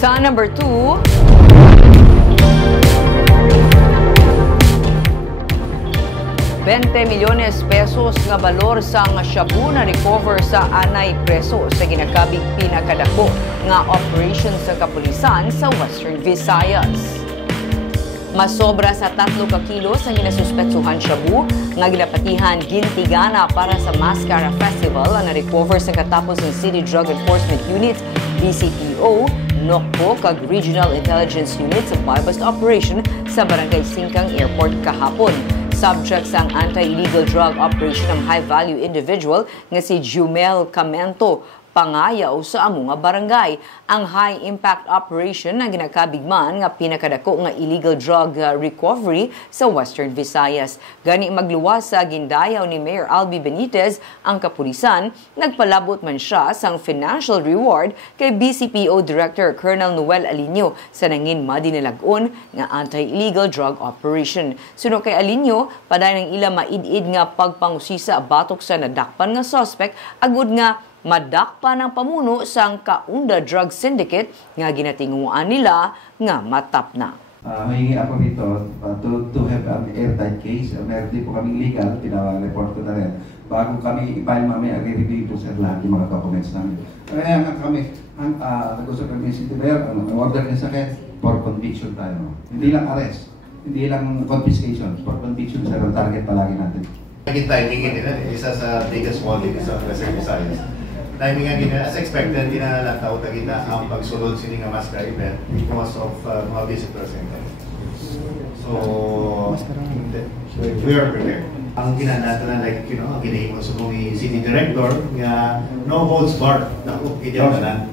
Sa number 2, milyones pesos nga balor sang shabu na recover sa anay preso sa ginakabig pinakadako nga operation sa kapulisan sa Western Visayas. Masobra sa 3 ka kilos ang ginasuspetsuhan shabu nga ginapatihan gintigana para sa Mascara Festival na recover sa katapos ng City Drug Enforcement Unit BCPO NOCPO kag Regional Intelligence Unit sa bypass operation sa Barangay Singkang Airport kahapon. Subject sa anti-illegal drug operation ng high-value individual nga si Jumel Camento, pangayaw sa among nga barangay. Ang high-impact operation na ginakabigman nga pinakadako nga illegal drug recovery sa Western Visayas. Gani magluwas sa gindayaw ni Mayor Albi Benitez ang kapulisan, nagpalabot man siya sang financial reward kay BCPO Director Colonel Noel Alinio sa nangin madinilag-on nga anti-illegal drug operation. Suno kay Alinio, paday ng ila maid-id nga pagpangusisa batok sa nadakpan nga suspect agud nga madakpa ng pamuno sang Kaunda Drug Syndicate nga ginatinguan nila nga matap na. Humingi ako dito to have an airtight case. Meron din po kaming legal, pina-report ko na rin. Bago kami i-file mamaya, i-review po sa lahat yung mga documents namin. Kaya nga kami, nag-usap kami si Tiber, ang order niya sa akin, for conviction tayo. Hindi lang arrest, hindi lang confiscation, for conviction sa target palagi natin. Timing nila, isa sa biggest volume sa Western Visayas. Timing nga gina, as expected, ginalataw kita ang pagsulod sini nga Mascara event because of mga visitors and so, we are prepared. Ang ginanata na like, ang ginahimo sa City Director nga no holds barred na ideal na